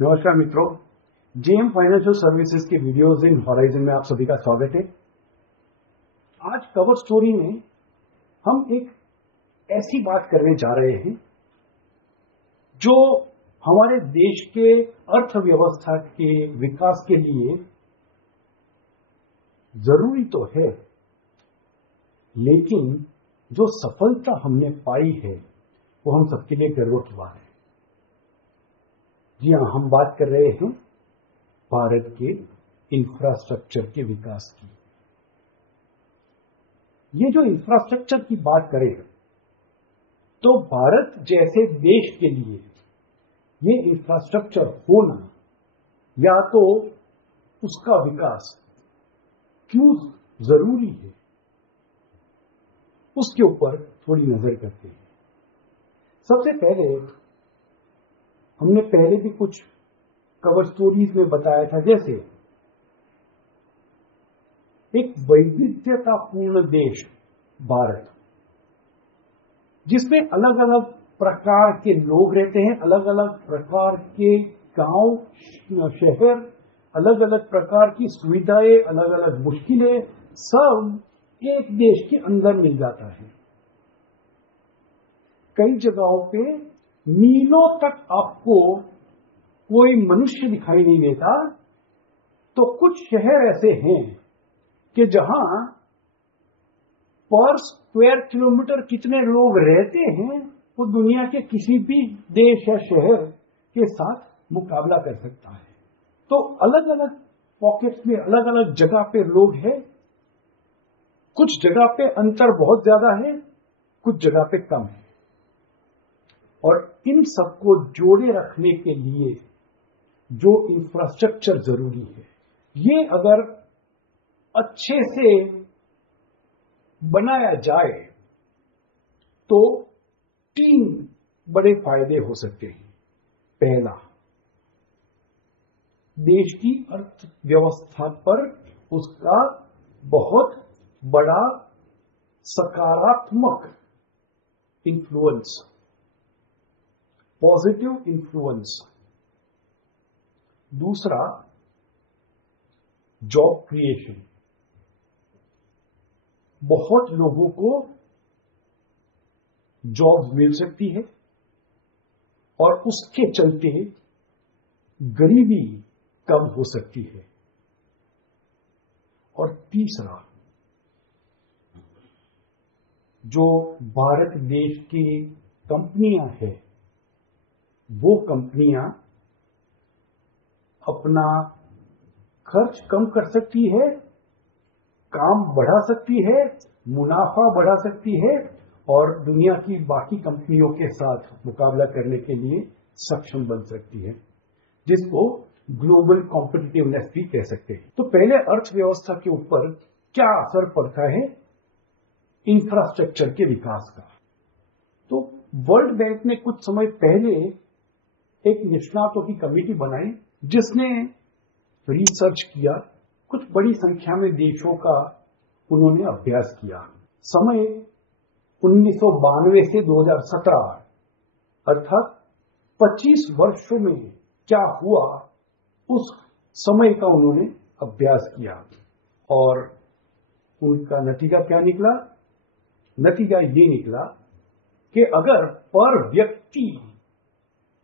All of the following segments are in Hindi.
नमस्कार मित्रों, जेएम फाइनेंशियल सर्विसेज के वीडियोस इन हॉराइजन में आप सभी का स्वागत है। आज कवर स्टोरी में हम एक ऐसी बात करने जा रहे हैं जो हमारे देश के अर्थव्यवस्था के विकास के लिए जरूरी तो है, लेकिन जो सफलता हमने पाई है वो हम सबके लिए गर्व की बात है। जी हाँ, हम बात कर रहे हैं भारत के इंफ्रास्ट्रक्चर के विकास की। ये जो इंफ्रास्ट्रक्चर की बात करें तो भारत जैसे देश के लिए ये इंफ्रास्ट्रक्चर होना या तो उसका विकास क्यों जरूरी है, उसके ऊपर थोड़ी नजर करते हैं। सबसे पहले हमने पहले भी कुछ कवर स्टोरीज में बताया था, जैसे एक वैविध्यतापूर्ण देश भारत, जिसमें अलग अलग प्रकार के लोग रहते हैं, अलग अलग प्रकार के गांव शहर, अलग अलग प्रकार की सुविधाएं, अलग अलग मुश्किलें, सब एक देश के अंदर मिल जाता है। कई जगहों पे मीलों तक आपको कोई मनुष्य दिखाई नहीं देता, तो कुछ शहर ऐसे हैं कि जहां पर स्क्वायर किलोमीटर कितने लोग रहते हैं वो दुनिया के किसी भी देश या शहर के साथ मुकाबला कर सकता है। तो अलग अलग पॉकेट्स में अलग अलग जगह पे लोग हैं, कुछ जगह पे अंतर बहुत ज्यादा है, कुछ जगह पे कम है, और इन सबको जोड़े रखने के लिए जो इंफ्रास्ट्रक्चर जरूरी है, ये अगर अच्छे से बनाया जाए तो 3 बड़े फायदे हो सकते हैं। पहला, देश की अर्थव्यवस्था पर उसका बहुत बड़ा सकारात्मक इन्फ्लुएंस, पॉजिटिव इन्फ्लुएंस। दूसरा, जॉब क्रिएशन, बहुत लोगों को जॉब मिल सकती है और उसके चलते गरीबी कम हो सकती है। और तीसरा, जो भारत देश की कंपनियां हैं, वो कंपनियां अपना खर्च कम कर सकती है, काम बढ़ा सकती है, मुनाफा बढ़ा सकती है और दुनिया की बाकी कंपनियों के साथ मुकाबला करने के लिए सक्षम बन सकती है, जिसको ग्लोबल कॉम्पिटिटिवनेस भी कह सकते हैं। तो पहले अर्थव्यवस्था के ऊपर क्या असर पड़ता है इंफ्रास्ट्रक्चर के विकास का। तो वर्ल्ड बैंक ने कुछ समय पहले एक निष्णातों की कमेटी बनाई जिसने रिसर्च किया, कुछ बड़ी संख्या में देशों का उन्होंने अभ्यास किया। समय 1992 से 2017, अर्थात 25 वर्षों में क्या हुआ उस समय का उन्होंने अभ्यास किया और उनका नतीजा क्या निकला? नतीजा ये निकला कि अगर पर व्यक्ति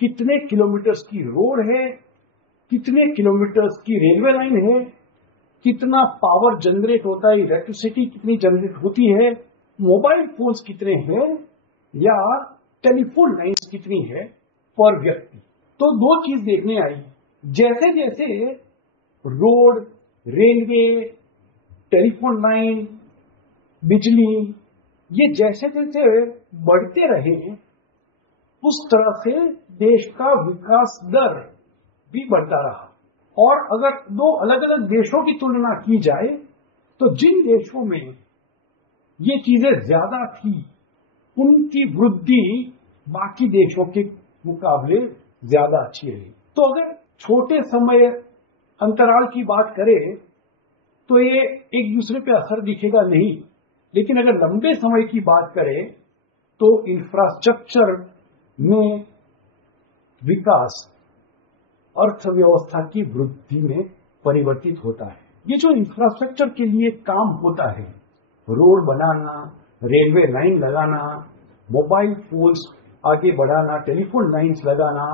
कितने किलोमीटर्स की रोड है, कितने किलोमीटर्स की रेलवे लाइन है, कितना पावर जनरेट होता है, इलेक्ट्रिसिटी कितनी जनरेट होती है, मोबाइल फोन्स कितने हैं या टेलीफोन लाइन्स कितनी है पर व्यक्ति, तो 2 चीज देखने आई। जैसे जैसे रोड, रेलवे, टेलीफोन लाइन, बिजली, ये जैसे जैसे बढ़ते रहे उस तरह से देश का विकास दर भी बढ़ता रहा। और अगर 2 अलग अलग देशों की तुलना की जाए तो जिन देशों में ये चीजें ज्यादा थी उनकी वृद्धि बाकी देशों के मुकाबले ज्यादा अच्छी रही। तो अगर छोटे समय अंतराल की बात करें तो ये एक दूसरे पे असर दिखेगा नहीं, लेकिन अगर लंबे समय की बात करें तो इंफ्रास्ट्रक्चर में विकास, अर्थव्यवस्था की वृद्धि में परिवर्तित होता है। ये जो इंफ्रास्ट्रक्चर के लिए काम होता है, रोड बनाना, रेलवे लाइन लगाना, मोबाइल फोन्स आगे बढ़ाना, टेलीफोन लाइन्स लगाना,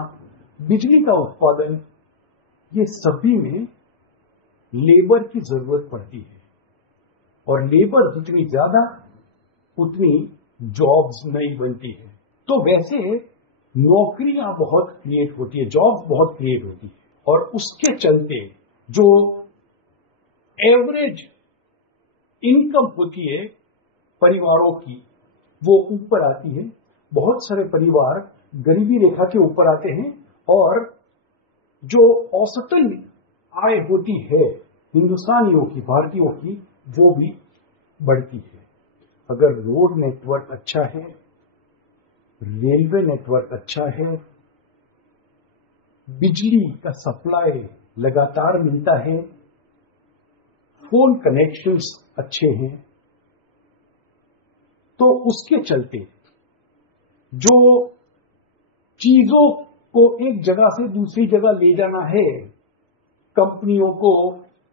बिजली का उत्पादन, ये सभी में लेबर की जरूरत पड़ती है। और लेबर जितनी ज्यादा उतनी जॉब्स नहीं बनती है। तो वैसे नौकरियां बहुत क्रिएट होती है, जॉब्स बहुत क्रिएट होती है, और उसके चलते जो एवरेज इनकम होती है परिवारों की, वो ऊपर आती है। बहुत सारे परिवार गरीबी रेखा के ऊपर आते हैं और जो औसतन आय होती है हिंदुस्तानियों की, भारतीयों की, वो भी बढ़ती है। अगर रोड नेटवर्क अच्छा है, रेलवे नेटवर्क अच्छा है, बिजली का सप्लाई लगातार मिलता है, फोन कनेक्शंस अच्छे हैं, तो उसके चलते जो चीजों को एक जगह से दूसरी जगह ले जाना है, कंपनियों को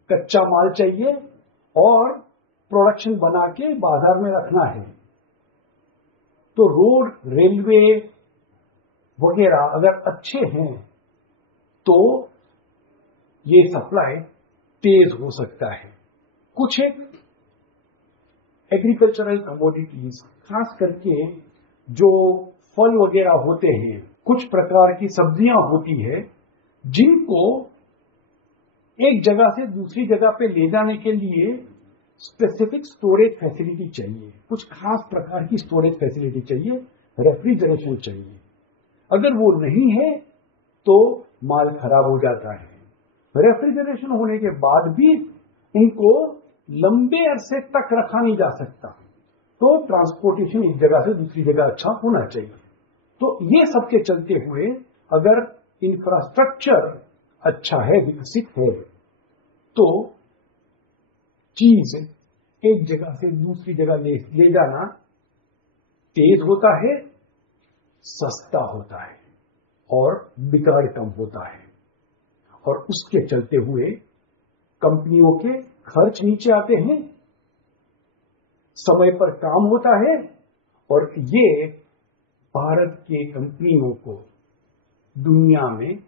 कच्चा माल चाहिए और प्रोडक्शन बना के बाजार में रखना है, तो रोड, रेलवे वगैरह अगर अच्छे हैं तो ये सप्लाई तेज हो सकता है। कुछ एक एग्रीकल्चरल कमोडिटीज, खास करके जो फल वगैरह होते हैं, कुछ प्रकार की सब्जियां होती है, जिनको एक जगह से दूसरी जगह पे ले जाने के लिए स्पेसिफिक स्टोरेज फैसिलिटी चाहिए, कुछ खास प्रकार की स्टोरेज फैसिलिटी चाहिए, रेफ्रिजरेशन चाहिए। अगर वो नहीं है तो माल खराब हो जाता है। रेफ्रिजरेशन होने के बाद भी उनको लंबे अरसे तक रखा नहीं जा सकता, तो ट्रांसपोर्टेशन एक जगह से दूसरी जगह अच्छा होना चाहिए। तो ये सबके चलते हुए अगर इंफ्रास्ट्रक्चर अच्छा है, विकसित है, तो चीज एक जगह से दूसरी जगह ले जाना तेज होता है, सस्ता होता है और बिगाड़ कम होता है। और उसके चलते हुए कंपनियों के खर्च नीचे आते हैं, समय पर काम होता है, और ये भारत के कंपनियों को दुनिया में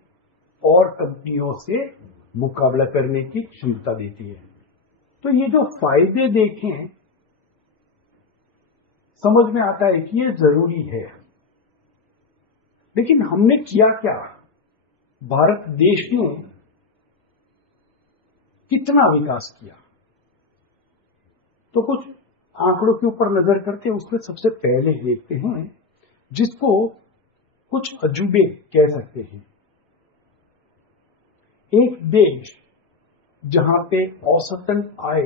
और कंपनियों से मुकाबला करने की क्षमता देती है। तो ये जो फायदे देखें, समझ में आता है कि ये जरूरी है। लेकिन हमने किया क्या? भारत देश ने कितना विकास किया? तो कुछ आंकड़ों के ऊपर नजर करके उसमें सबसे पहले देखते हैं, जिसको कुछ अजूबे कह सकते हैं। एक देश जहां पे औसतन आय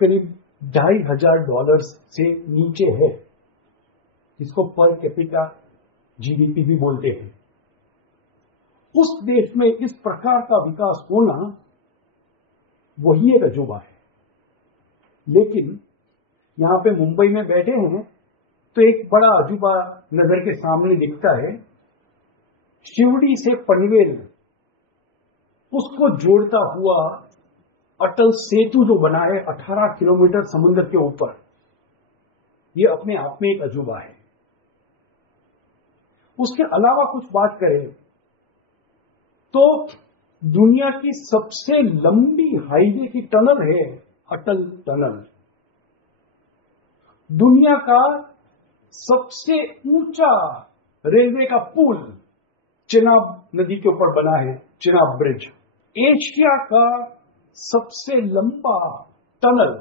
करीब $2,500 से नीचे है, जिसको पर कैपिटा जीडीपी भी बोलते हैं, उस देश में इस प्रकार का विकास होना वही एक अजूबा है। लेकिन यहां पे मुंबई में बैठे हैं तो एक बड़ा अजूबा नजर के सामने दिखता है। शिवड़ी से पनवेल, उसको जोड़ता हुआ अटल सेतु जो बना है 18 किलोमीटर समुद्र के ऊपर, ये अपने आप में एक अजूबा है। उसके अलावा कुछ बात करें तो दुनिया की सबसे लंबी हाईवे की टनल है अटल टनल। दुनिया का सबसे ऊंचा रेलवे का पुल चेनाब नदी के ऊपर बना है, चेनाब ब्रिज। एशिया का सबसे लंबा टनल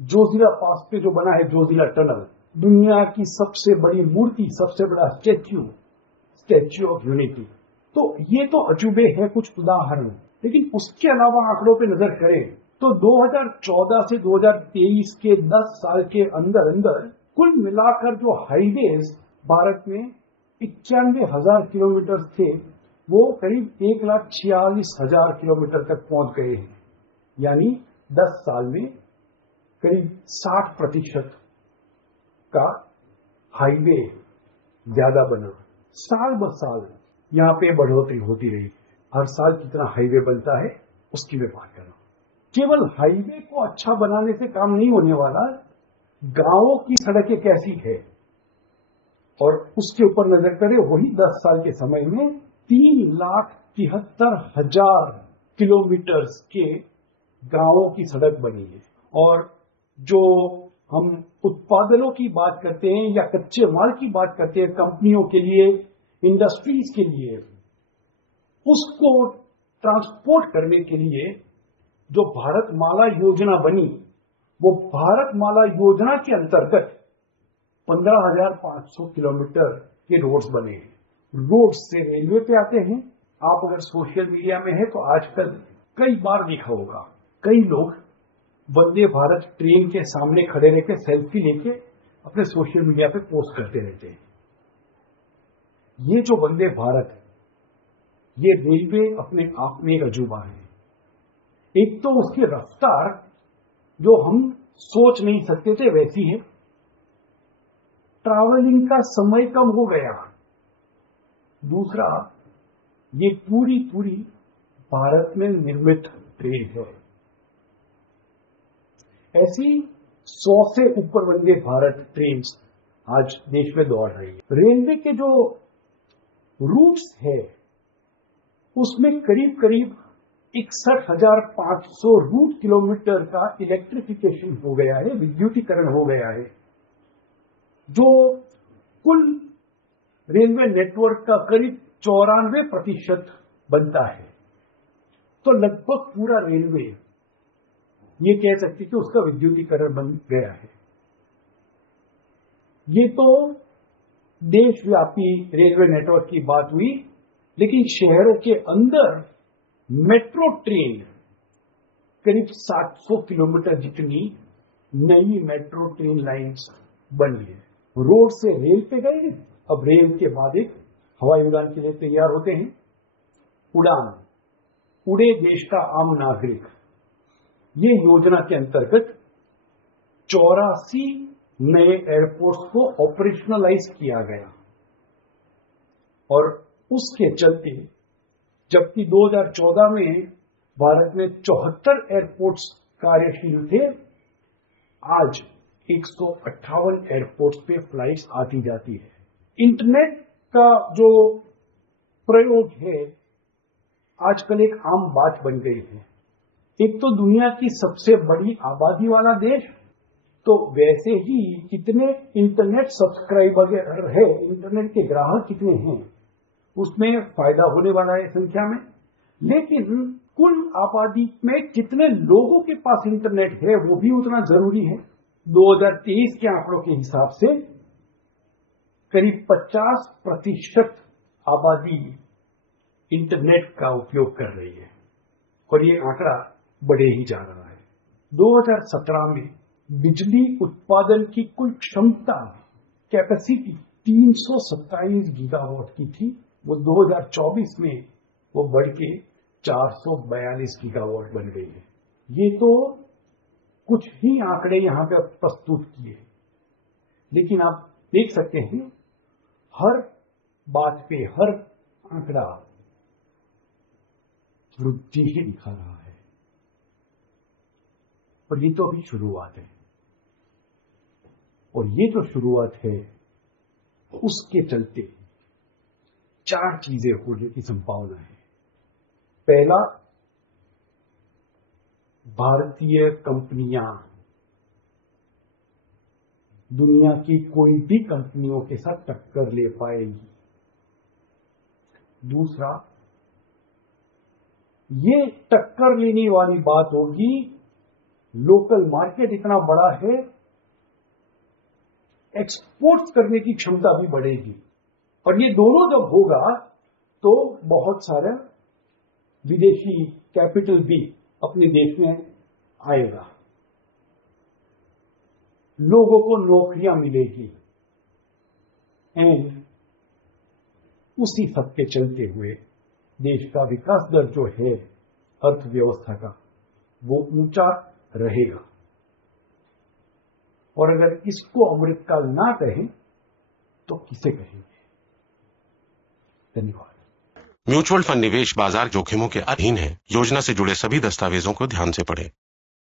जोजिला पास पे जो बना है, जोजिला टनल। दुनिया की सबसे बड़ी मूर्ति, सबसे बड़ा स्टैच्यू ऑफ यूनिटी। तो ये तो अजूबे हैं, कुछ उदाहरण। लेकिन उसके अलावा आंकड़ों पे नजर करें तो 2014 से 2023 के 10 साल के अंदर अंदर कुल मिलाकर जो हाईवेज भारत में 91,000 किलोमीटर थे, वो करीब 1,46,000 किलोमीटर तक पहुंच गए हैं। यानी 10 साल में करीब 60% का हाईवे ज्यादा बना। साल ब साल यहां पे बढ़ोतरी होती रही। हर साल कितना हाईवे बनता है उसकी मैं बात कर रहा हूं। केवल हाईवे को अच्छा बनाने से काम नहीं होने वाला, गांवों की सड़कें कैसी है और उसके ऊपर नजर करें, वही 10 साल के समय में 3,73,000 किलोमीटर के गांवों की सड़क बनी है। और जो हम उत्पादनों की बात करते हैं या कच्चे माल की बात करते हैं कंपनियों के लिए, इंडस्ट्रीज के लिए, उसको ट्रांसपोर्ट करने के लिए जो भारतमाला योजना बनी, वो भारतमाला योजना के अंतर्गत 15,500 किलोमीटर के रोड्स बने हैं। रोड्स से रेलवे पे आते हैं। आप अगर सोशल मीडिया में है तो आजकल कई बार देखा होगा, कई लोग वंदे भारत ट्रेन के सामने खड़े रहकर सेल्फी लेके अपने सोशल मीडिया पे पोस्ट करते रहते हैं। ये जो वंदे भारत है, ये रेलवे अपने आप में एक अजूबा है। एक तो उसकी रफ्तार जो हम सोच नहीं सकते थे वैसी है, ट्रैवलिंग का समय कम हो गया। दूसरा, ये पूरी भारत में निर्मित ट्रेन है। ऐसी 100 से ऊपर वंदे भारत ट्रेन आज देश में दौड़ रही है। रेलवे के जो रूट्स है उसमें करीब 61,500 रूट किलोमीटर का इलेक्ट्रिफिकेशन हो गया है, विद्युतीकरण हो गया है, जो कुल रेलवे नेटवर्क का करीब 94% बनता है। तो लगभग पूरा रेलवे ये कह सकते कि उसका विद्युतीकरण बन गया है। ये तो देशव्यापी रेलवे नेटवर्क की बात हुई, लेकिन शहरों के अंदर मेट्रो ट्रेन करीब 700 किलोमीटर जितनी नई मेट्रो ट्रेन लाइन्स बनी है। रोड से रेल पे गए, अब रेल के बाद एक हवाई उड़ान के लिए तैयार होते हैं। उड़ान, उड़े देश का आम नागरिक, ये योजना के अंतर्गत 84 नए एयरपोर्ट्स को ऑपरेशनलाइज किया गया और उसके चलते जबकि 2014 में भारत में 74 एयरपोर्ट्स कार्यशील थे, आज 158 एयरपोर्ट्स पे फ्लाइट्स आती जाती है। इंटरनेट का जो प्रयोग है आजकल एक आम बात बन गई है। एक तो दुनिया की सबसे बड़ी आबादी वाला देश, तो वैसे ही कितने इंटरनेट सब्सक्राइबर है, इंटरनेट के ग्राहक कितने हैं, उसमें फायदा होने वाला है संख्या में। लेकिन कुल आबादी में कितने लोगों के पास इंटरनेट है वो भी उतना जरूरी है। 2023 के आंकड़ों के हिसाब से करीब 50% आबादी इंटरनेट का उपयोग कर रही है और ये आंकड़ा बढ़े ही जा रहा है। 2017 में बिजली उत्पादन की कुल क्षमता, कैपेसिटी 327 गीगावाट की थी, वो 2024 में वो बढ़ के 442 गीगावाट बन गई है। ये तो कुछ ही आंकड़े यहां पे प्रस्तुत किए, लेकिन आप देख सकते हैं हर बात पे हर आंकड़ा वृद्धि ही दिखा रहा है। और ये तो अभी शुरुआत है, और ये जो शुरुआत है उसके चलते 4 चीजें होने की संभावना है। पहला, भारतीय कंपनियां दुनिया की कोई भी कंपनियों के साथ टक्कर ले पाएगी। दूसरा, ये टक्कर लेने वाली बात होगी, लोकल मार्केट इतना बड़ा है, एक्सपोर्ट करने की क्षमता भी बढ़ेगी। और ये दोनों जब होगा तो बहुत सारा विदेशी कैपिटल भी अपने देश में आएगा, लोगों को नौकरियां मिलेगी, एंड उसी सब के चलते हुए देश का विकास दर जो है अर्थव्यवस्था का, वो ऊंचा रहेगा। और अगर इसको अमृतकाल ना कहें तो किसे कहेंगे? धन्यवाद। म्यूचुअल फंड निवेश बाजार जोखिमों के अधीन है। योजना से जुड़े सभी दस्तावेजों को ध्यान से पढ़ें।